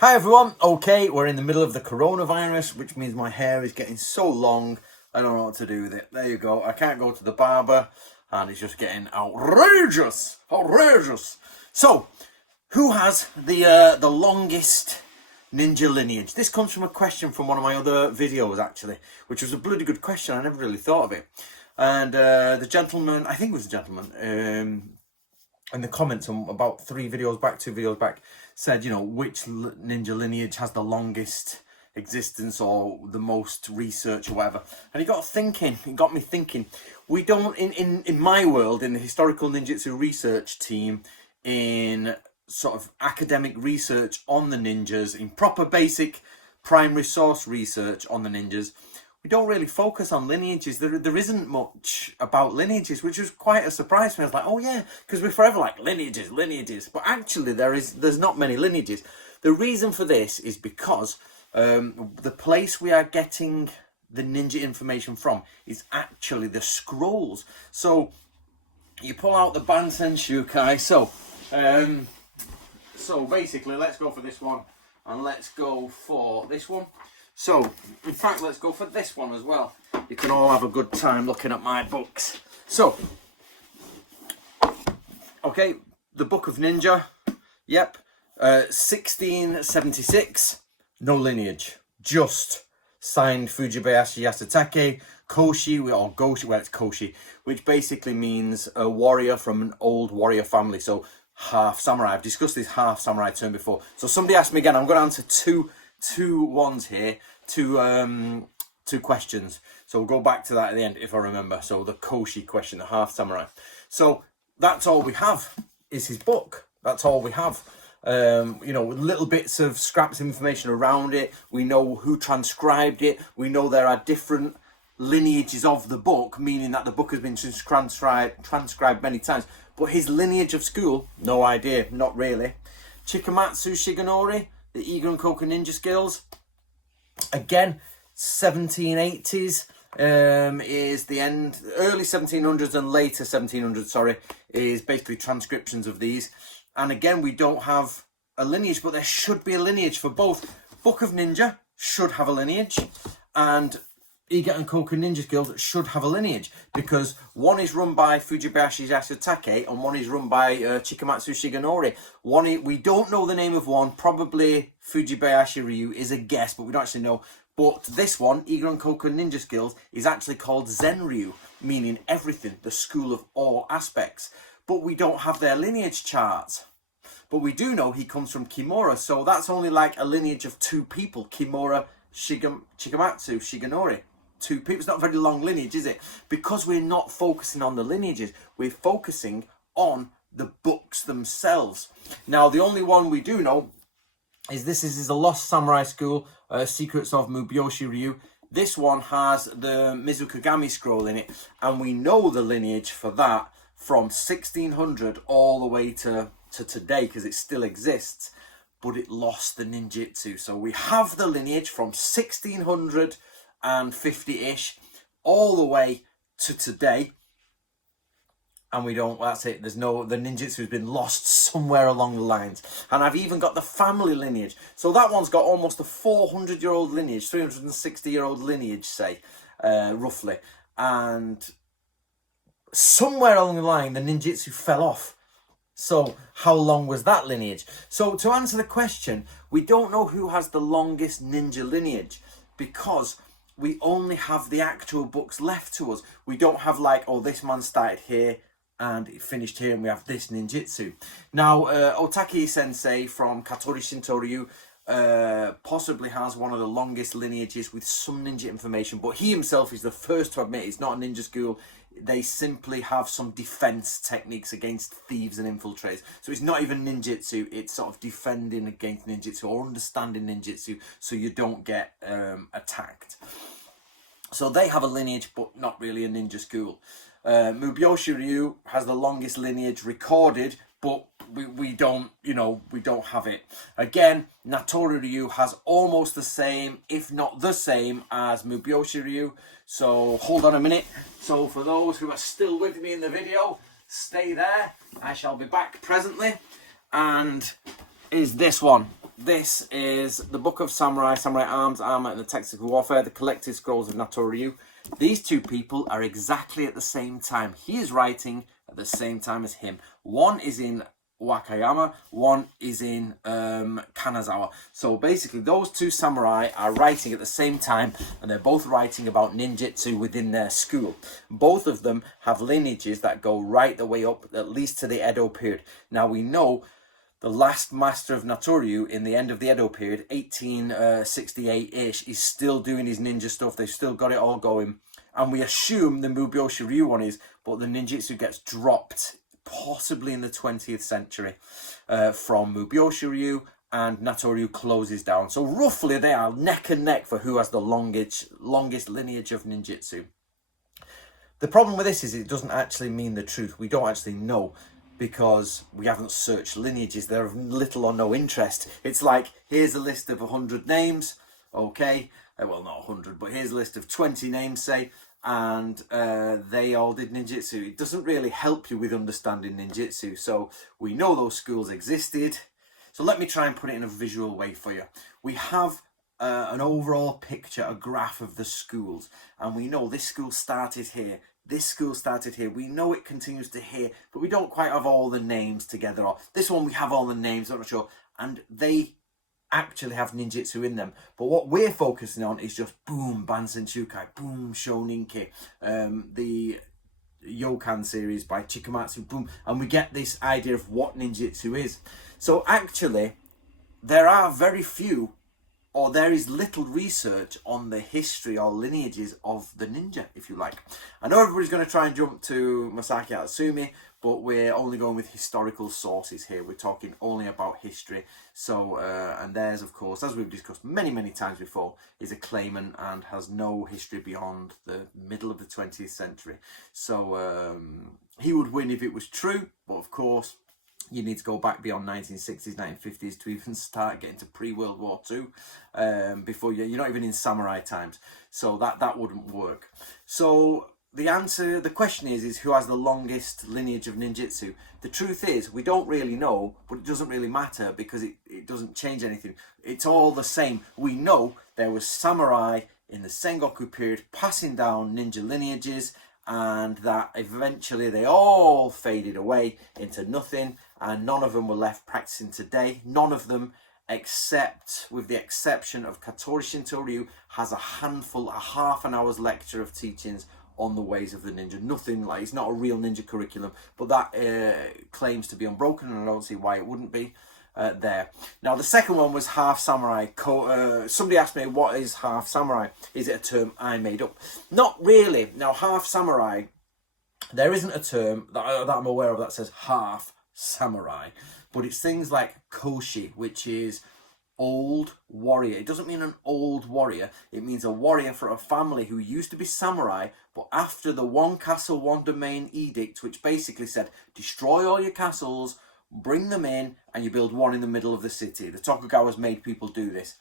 Hi everyone. Okay, we're in the middle of the coronavirus, which means my hair is getting so long, I don't know what to do with it. There you go. I can't go to the barber, and it's just getting outrageous. So, who has the longest ninja lineage? This comes from a question from one of my other videos, actually, which was a bloody good question. I never really thought of it. And the gentleman, I think it was a gentleman, in the comments on about two videos back, said, you know, which ninja lineage has the longest existence or the most research or whatever. And he got me thinking. We don't, in my world, in the historical ninjutsu research team, in sort of academic research on the ninjas, in proper basic primary source research on the ninjas, we don't really focus on lineages. There isn't much about lineages, which was quite a surprise to me. I was like, oh yeah, because we're forever like lineages. But actually there's not many lineages. The reason for this is because the place we are getting the ninja information from is actually the scrolls. So you pull out the Bansen Shukai. So basically, let's go for this one, and let's go for this one. So, in fact, let's go for this one as well. You can all have a good time looking at my books. So, okay, the Book of Ninja. Yep, 1676. No lineage. Just signed Fujibayashi Yasutake, Koshi, or Goshi, well, it's Koshi, which basically means a warrior from an old warrior family. So, half samurai. I've discussed this half samurai term before. So, somebody asked me again. I'm going to answer two ones here, two questions. So we'll go back to that at the end if I remember. So the Koshi question, the half samurai. So that's all we have is his book. That's all we have. You know, little bits of scraps of information around it. We know who transcribed it. We know there are different lineages of the book, meaning that the book has been transcribed many times. But his lineage of school, no idea, not really. Chikamatsu Shigenori, the Iga and Koka ninja skills, again, 1780s is the end, early 1700s and later 1700s, sorry, is basically transcriptions of these. And again, we don't have a lineage, but there should be a lineage for both. Book of Ninja should have a lineage, and Iga and Koka ninja skills should have a lineage, because one is run by Fujibayashi Yasutake and one is run by Chikamatsu Shigenori. We don't know the name of one. Probably Fujibayashi Ryu is a guess, but we don't actually know. But this one, Iga and Koka ninja skills, is actually called Zen Ryu, meaning everything, the school of all aspects. But we don't have their lineage charts. But we do know he comes from Kimura, so that's only like a lineage of two people, Kimura, Chikamatsu, Shigenori. Two people. It's not a very long lineage, is it? Because we're not focusing on the lineages, we're focusing on the books themselves. Now, the only one we do know is this is the Lost Samurai School, Secrets of Musashi Ryu. This one has the Mizukagami scroll in it, and we know the lineage for that from 1600 all the way to today, because it still exists, but it lost the ninjutsu. So we have the lineage from 1600 and 50-ish all the way to today, and we don't, that's it, the ninjutsu has been lost somewhere along the lines. And I've even got the family lineage, so that one's got almost a 400-year-old lineage, 360-year-old lineage, say, roughly, and somewhere along the line the ninjutsu fell off. So how long was that lineage? So to answer the question, we don't know who has the longest ninja lineage, because we only have the actual books left to us. We don't have like, oh, this man started here and it finished here and we have this ninjutsu. Now, Otaki Sensei from Katori Shinto Ryu possibly has one of the longest lineages with some ninja information, but he himself is the first to admit it's not a ninja school. They simply have some defense techniques against thieves and infiltrators. So it's not even ninjutsu, it's sort of defending against ninjutsu or understanding ninjutsu so you don't get attacked. So they have a lineage, but not really a ninja school. Musashi Ryu has the longest lineage recorded, but we don't have it. Again, Natori Ryu has almost the same, if not the same, as Musashi Ryu. So hold on a minute. So for those who are still with me in the video, stay there. I shall be back presently. And is this one. this is the Book of Samurai, Samurai Arms, Armor, and the Tactics of Warfare, the Collected Scrolls of Nato-Ryu. These two people are exactly at the same time. He is writing at the same time as him. One is in Wakayama, one is in Kanazawa. So basically those two samurai are writing at the same time, and they're both writing about ninjutsu within their school. Both of them have lineages that go right the way up, at least to the Edo period. Now we know the last master of Nato-Ryu in the end of the Edo period, 1868-ish, is still doing his ninja stuff. They've still got it all going. And we assume the Muboshi Ryu one is, but the ninjutsu gets dropped possibly in the 20th century from Muboshi Ryu, and Nato-Ryu closes down. So roughly they are neck and neck for who has the longest lineage of ninjutsu. The problem with this is it doesn't actually mean the truth. We don't actually know, because we haven't searched lineages. They're of little or no interest. It's like, here's a list of 100 names, okay, well not 100, but here's a list of 20 names, say, and they all did ninjutsu. It doesn't really help you with understanding ninjutsu. So we know those schools existed. So let me try and put it in a visual way for you. We have an overall picture, a graph of the schools, and we know this school started here. This school started here. We know it continues to here, but we don't quite have all the names together. Or this one, we have all the names, I'm not sure. And they actually have ninjutsu in them. But what we're focusing on is just boom, Bansen Shukai, boom, Shoninki, the Yokan series by Chikamatsu, boom. And we get this idea of what ninjutsu is. So actually, there are very few, or there is little research on the history or lineages of the ninja, if you like. I know everybody's going to try and jump to Masaki Hatsumi, but we're only going with historical sources here. We're talking only about history. So, and theirs, of course, as we've discussed many, many times before, is a claimant and has no history beyond the middle of the 20th century. So he would win if it was true, but of course, you need to go back beyond 1960s, 1950s to even start getting to pre-World War II before you're not even in samurai times. So that wouldn't work. So the question is who has the longest lineage of ninjutsu? The truth is, we don't really know, but it doesn't really matter because it doesn't change anything. It's all the same. We know there was samurai in the Sengoku period passing down ninja lineages, and that eventually they all faded away into nothing, and none of them were left practicing today. None of them, except with the exception of Katori Shinto-ryu, has a half an hour's lecture of teachings on the ways of the ninja. Nothing like, it's not a real ninja curriculum, but that claims to be unbroken, and I don't see why it wouldn't be there. Now the second one was half samurai. Somebody asked me, what is half samurai? Is it a term I made up? Not really. Now half samurai, there isn't a term that I'm aware of that says half samurai, but it's things like koshi, which is old warrior. It doesn't mean an old warrior. It means a warrior for a family who used to be samurai, but after the one castle, one domain edict, which basically said, destroy all your castles, bring them in, and you build one in the middle of the city. The Tokugawas made people do this.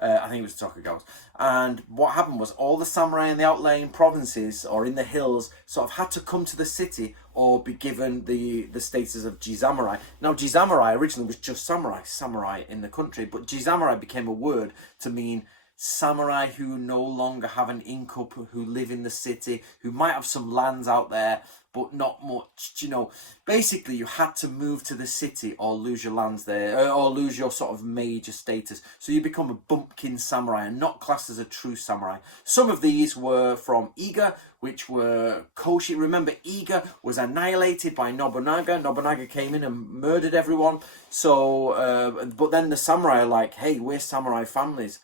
I think it was the Tokugawas. And what happened was all the samurai in the outlying provinces or in the hills sort of had to come to the city or be given the status of Jisamurai. Now, Jisamurai originally was just samurai in the country, but Jisamurai became a word to mean samurai who no longer have an income, who live in the city, who might have some lands out there, but not much, you know. Basically, you had to move to the city or lose your lands there, or lose your sort of major status. So you become a bumpkin samurai and not classed as a true samurai. Some of these were from Iga, which were koshi. Remember, Iga was annihilated by Nobunaga. Nobunaga came in and murdered everyone. So, but then the samurai are like, hey, we're samurai families.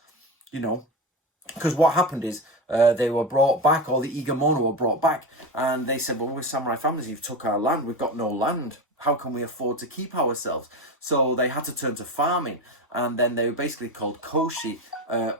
You know, because what happened is they were brought back, or the Igamono were brought back, and they said, well, we're samurai families, you've took our land, we've got no land, how can we afford to keep ourselves? So they had to turn to farming, and then they were basically called koshi,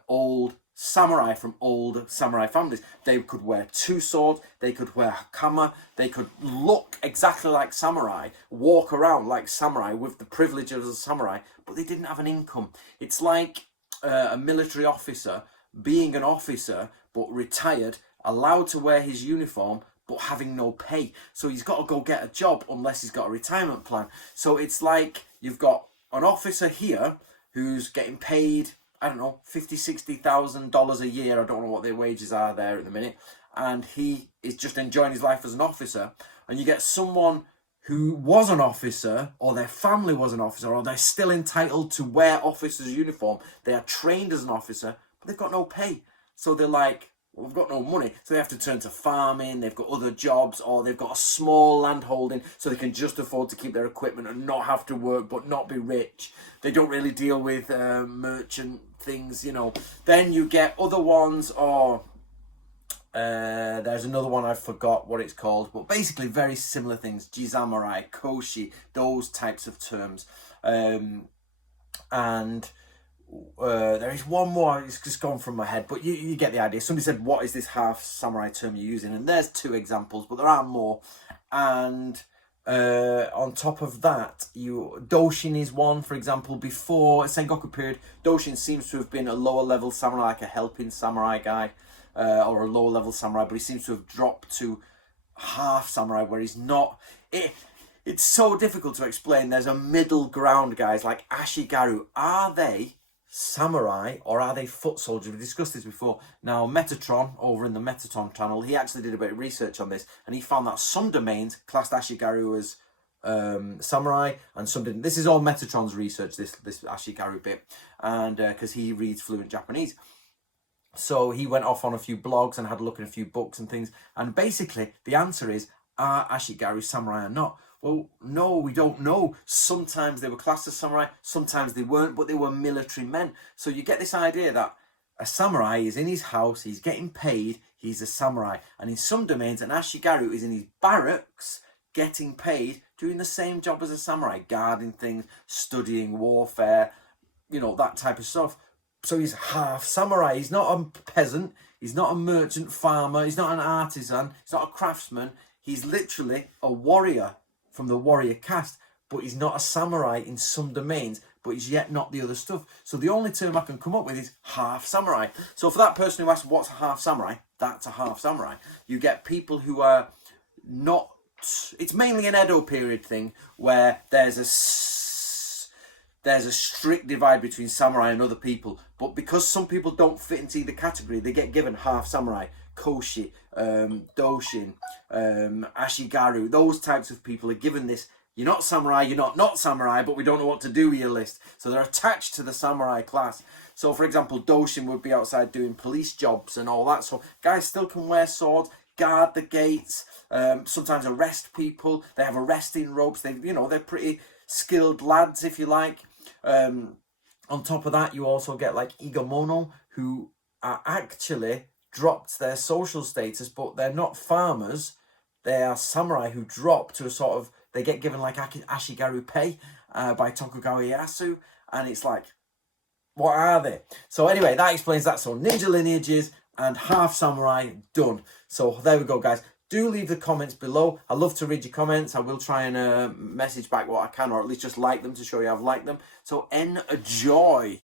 old samurai from old samurai families. They could wear two swords, they could wear hakama, they could look exactly like samurai, walk around like samurai with the privileges of a samurai, but they didn't have an income. It's like a military officer being an officer but retired, allowed to wear his uniform but having no pay. So he's got to go get a job unless he's got a retirement plan. So it's like you've got an officer here who's getting paid, I don't know, $50,000-$60,000 a year. I don't know what their wages are there at the minute. And he is just enjoying his life as an officer. And you get someone who was an officer, or their family was an officer, or they're still entitled to wear officer's uniform. They are trained as an officer, but they've got no pay. So they're like, well, we've got no money. So they have to turn to farming, they've got other jobs, or they've got a small land holding so they can just afford to keep their equipment and not have to work, but not be rich. They don't really deal with merchant things, you know. Then you get other ones, or there's another one, I forgot what it's called, but basically very similar things. Jisamurai, koshi, those types of terms. And there is one more, it's just gone from my head, but you get the idea. Somebody said, what is this half samurai term you're using? And there's 2 examples, but there are more. And on top of that, Doshin is one. For example, before Sengoku period, Doshin seems to have been a lower level samurai, like a helping samurai guy, or a lower level samurai, but he seems to have dropped to half samurai, where he's not. It's so difficult to explain. There's a middle ground, guys, like Ashigaru. Are they samurai or are they foot soldiers? We discussed this before. Now, Metatron, over in the Metatron channel, he actually did a bit of research on this, and he found that some domains classed Ashigaru as samurai and some didn't. This is all Metatron's research, this Ashigaru bit, and because he reads fluent Japanese. So he went off on a few blogs and had a look at a few books and things, and basically the answer is, are Ashigaru samurai or not? Well, no, we don't know. Sometimes they were classed as samurai, sometimes they weren't, but they were military men. So you get this idea that a samurai is in his house, he's getting paid, he's a samurai. And in some domains, an Ashigaru is in his barracks, getting paid, doing the same job as a samurai, guarding things, studying warfare, you know, that type of stuff. So he's half samurai. He's not a peasant, he's not a merchant farmer, he's not an artisan, he's not a craftsman. He's literally a warrior from the warrior caste, but he's not a samurai in some domains, but he's yet not the other stuff. So the only term I can come up with is half samurai. So for that person who asks what's a half samurai, that's a half samurai. You get people who are not, it's mainly an Edo period thing where there's a strict divide between samurai and other people, but because some people don't fit into either category, they get given half samurai. Koshi, Doshin, Ashigaru, those types of people are given this, you're not samurai, you're not samurai, but we don't know what to do with your list. So they're attached to the samurai class. So for example, Doshin would be outside doing police jobs and all that. So guys still can wear swords, guard the gates, sometimes arrest people. They have arresting ropes. They're pretty skilled lads, if you like. On top of that, you also get like Igamono, who are actually dropped their social status, but they're not farmers. They are samurai who drop to a sort of, they get given like Ashigaru pay by Tokugawa Ieyasu, and it's like, what are they? So anyway, that explains that. So ninja lineages and half samurai, done. So there we go, guys. Do leave the comments below. I love to read your comments. I will try and message back what I can, or at least just like them to show you I've liked them. So enjoy.